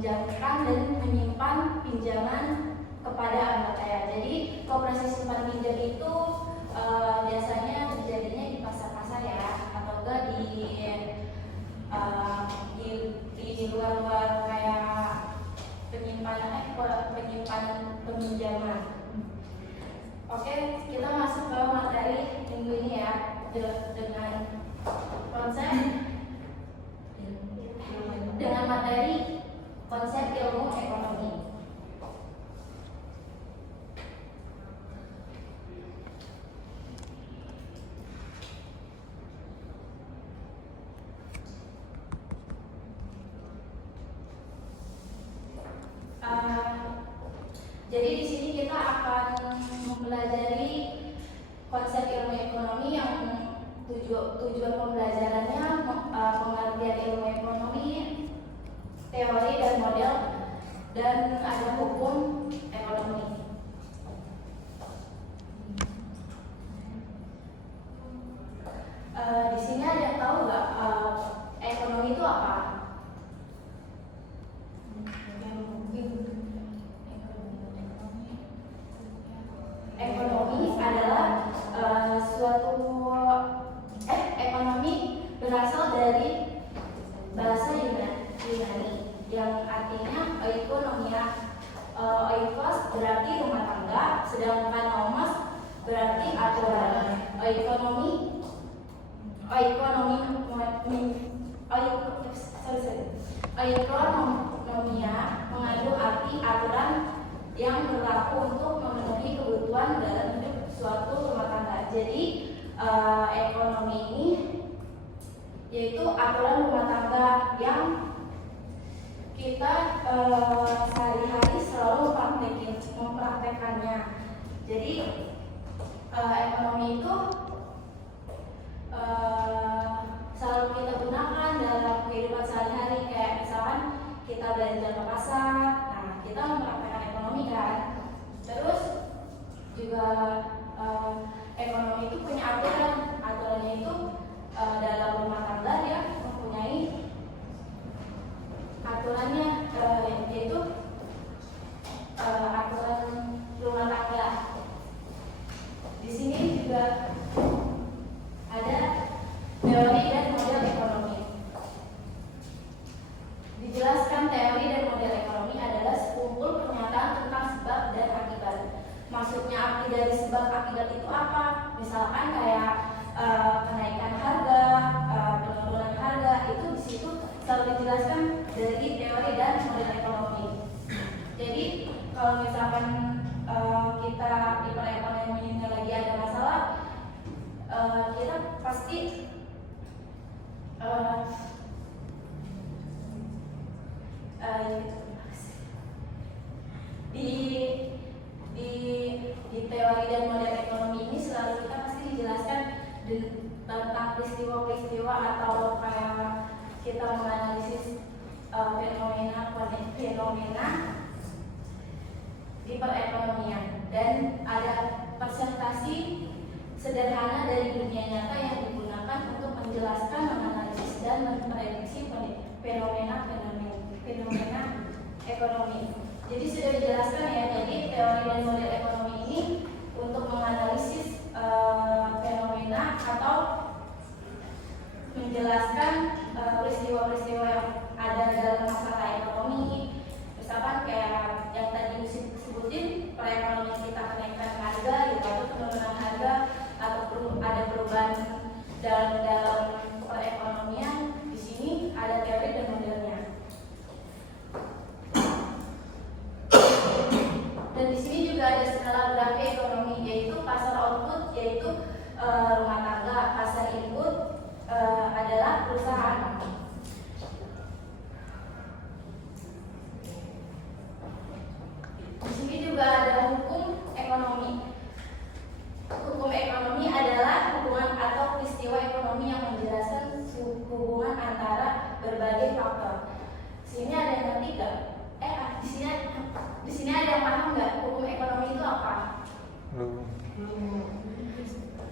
meminjamkan dan menyimpan pinjaman kepada anggota ya. Jadi koperasi simpan pinjam itu biasanya terjadinya di pasar-pasar ya, atau enggak di luar-luar kayak penyimpanan peminjaman. Oke, kita masuk ke materi minggu ini ya, dengan materi konsep ilmu ekonomi. Jadi di sini kita akan mempelajari konsep ilmu ekonomi yang tujuan pembelajarannya pengertian ilmu ekonomi, teori dan model, dan ada hukum ekonomi. Di sini ada yang tahu nggak ekonomi itu apa? Ekonomi adalah ekonomi berasal dari bahasa Yunani yang artinya oikonomia. Oikos berarti rumah tangga, sedangkan nomos berarti aturan. Oikonomia mengandung arti aturan yang berlaku untuk memenuhi kebutuhan dalam hidup suatu rumah tangga. Jadi ekonomi ini yaitu aturan rumah tangga yang kita sehari-hari selalu mempraktekannya. Jadi ekonomi itu selalu kita gunakan dalam kehidupan sehari-hari, kayak misalkan kita belanja ke pasar, nah kita mempraktekkan ekonomi kan. Terus juga ekonomi itu punya aturannya itu dalam rumah tangga dia mempunyai aturannya, yaitu aturan rumah tangga. Di sini juga ada teori dan model ekonomi. Dijelaskan teori dan model ekonomi adalah sekumpul pernyataan tentang sebab dan akibat. Maksudnya arti dari sebab akibat itu apa? Misalkan kayak kenaikan harga, penurunan harga, itu di situ selalu dijelaskan dari teori dan model ekonomi. Jadi kalau misalkan kita di perekonomian lagi ada masalah, kita pasti di teori dan model ekonomi ini selalu kita pasti dijelaskan tentang peristiwa-peristiwa atau kayak kita menganalisis fenomena di perekonomian, dan ada presentasi sederhana dari dunia nyata yang digunakan untuk menjelaskan, menganalisis dan memprediksi fenomena ekonomi. Jadi sudah dijelaskan ya, jadi teori dan model ekonomi ini untuk menganalisis fenomena atau menjelaskan peristiwa-peristiwa yang ada dalam masalah ekonomi. Misalkan kayak yang tadi disebutin, perekonomian kita kenaikan harga, gitu, atau penurunan harga, atau ada perubahan dalam perekonomian. Di sini ada teori dan modelnya. Dan di sini juga ada skala grafik ekonomi, yaitu pasar output, yaitu rumah tangga, pasar input adalah perusahaan. Di sini juga ada hukum ekonomi. Hukum ekonomi adalah hubungan atau peristiwa ekonomi yang menjelaskan hubungan antara berbagai faktor. Di sini ada yang ngerti nggak? Di sini ada yang paham nggak hukum ekonomi itu apa?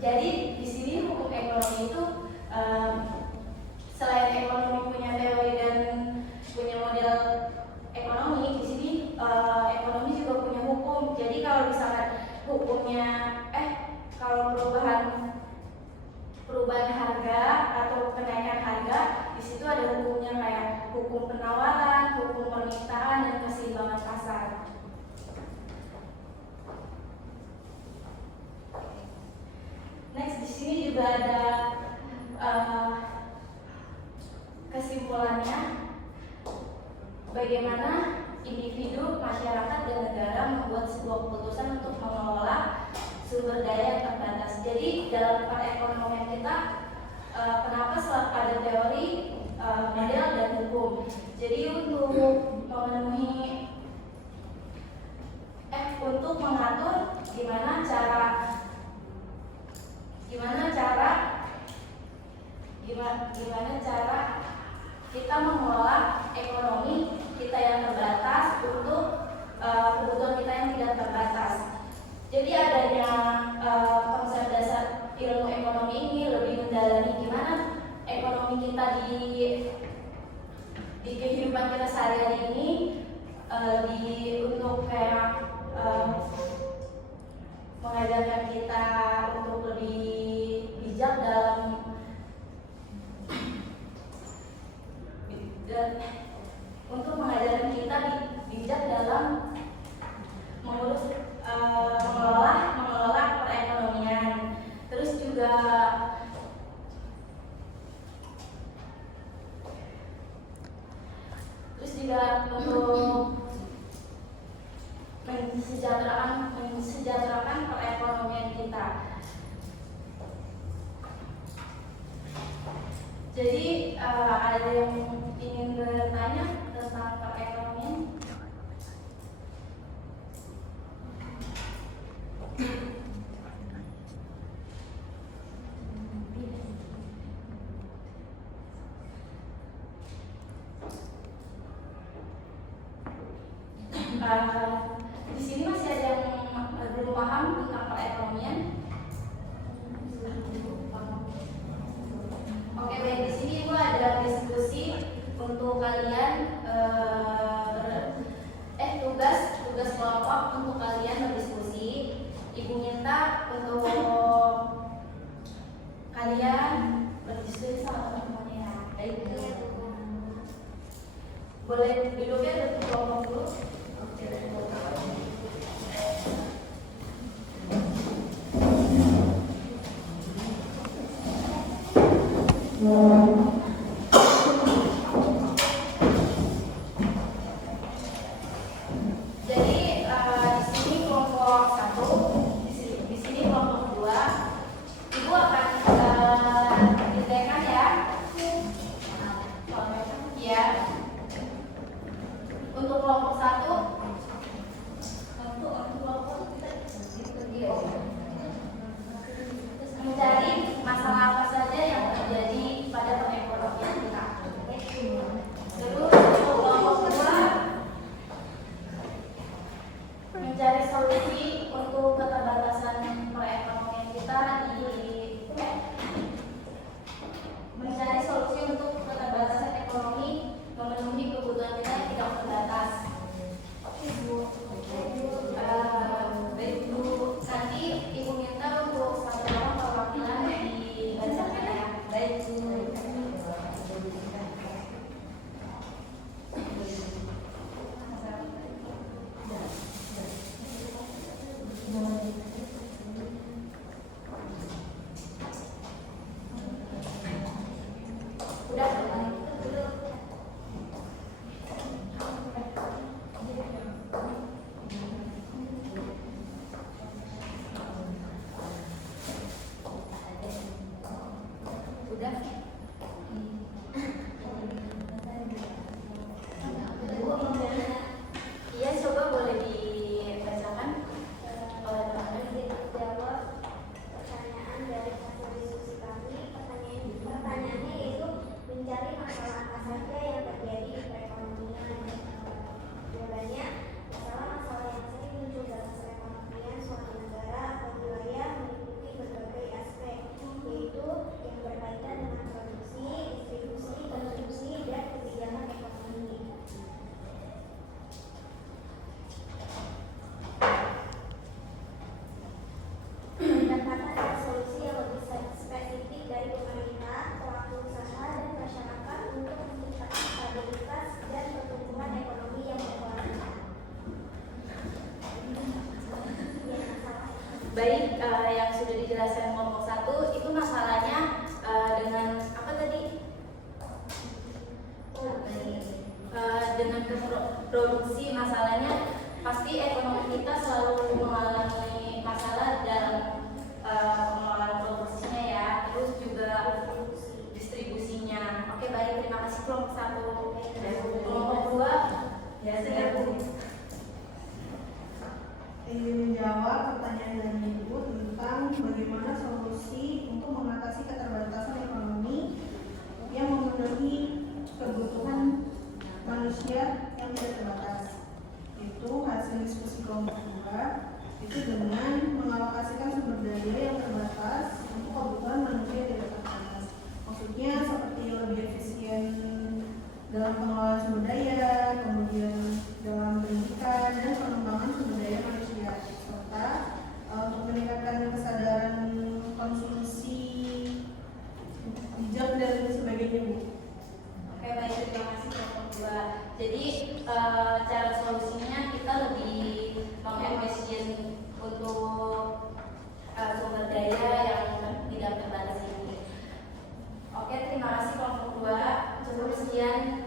Jadi di sini hukum ekonomi itu selain ekonomi punya teori dan punya model hukumnya kalau perubahan harga atau kenaikan harga, di situ ada hukumnya kayak hukum penawaran, hukum permintaan, dan keseimbangan pasar. Next, di sini juga ada kesimpulannya, bagaimana individu, masyarakat, dan negara membuat sebuah keputusan untuk mengelola sumber daya yang terbatas. Jadi dalam perekonomian kita, kenapa selalu ada teori, model, dan hukum. Jadi untuk mengatur gimana cara kita mengelola ekonomi kita yang terbatas untuk kebutuhan kita yang tidak terbatas. Jadi adanya konsep dasar ilmu ekonomi ini lebih mendalami gimana ekonomi kita di kehidupan kita sehari-hari ini, untuk kayak mengajarkan kita untuk lebih bijak dalam mengelola perekonomian. Terus juga untuk mensejahterakan perekonomian kita. Jadi ada yang ingin bertanya tentang perekonomian? Di sini masih ada yang belum paham tentang perekonomian? Oke, baik. Di sini Ibu ada diskusi untuk kalian, tugas kelompok untuk kalian berdiskusi. Ibu minta untuk kalian berdiskusi sama teman-temannya. Baik. Boleh duduknya untuk kelompok dulu. Jadi di sini kelompok 1, di sini kelompok 2, Ibu akan ditanyakan ya. Ya. Untuk kelompok 1, mencari masalah apa saja yang terjadi pada perekonomian kita. Terus untuk kelompok 2, mencari solusi untuk keterbatasan perekonomian kita mencari solusi untuk keterbatasan ekonomi memenuhi kebutuhan kita yang tidak terbatas. Baik, yang sudah dijelaskan kelompok 1 itu masalahnya dengan apa tadi? Dengan produksi, masalahnya pasti ekonomi kita selalu mengalami masalah dalam pengelolaan produksinya ya, terus juga distribusinya. Oke, baik, terima kasih kelompok 1. Kelompok 2 ya, ingin menjawab pertanyaan dari Ibu tentang bagaimana solusi untuk mengatasi keterbatasan ekonomi yang memenuhi kebutuhan manusia yang tidak terbatas. Itu hasil diskusi kelompok 2 itu dengan mengalokasikan sumber daya yang terbatas untuk kebutuhan manusia yang tidak terbatas. Maksudnya seperti lebih efisien dalam pengelolaan sumber daya, kemudian dalam pendidikan dan pengembangan sumber daya manusia, serta untuk meningkatkan kesadaran konsumsi bijak dan sebagainya, Bu. Oke, baik, terima kasih kelompok 2. Jadi cara solusinya kita lebih mengefisien untuk sumber daya yang tidak terbatas ini. Oke, terima kasih kelompok 2. Cukup sekian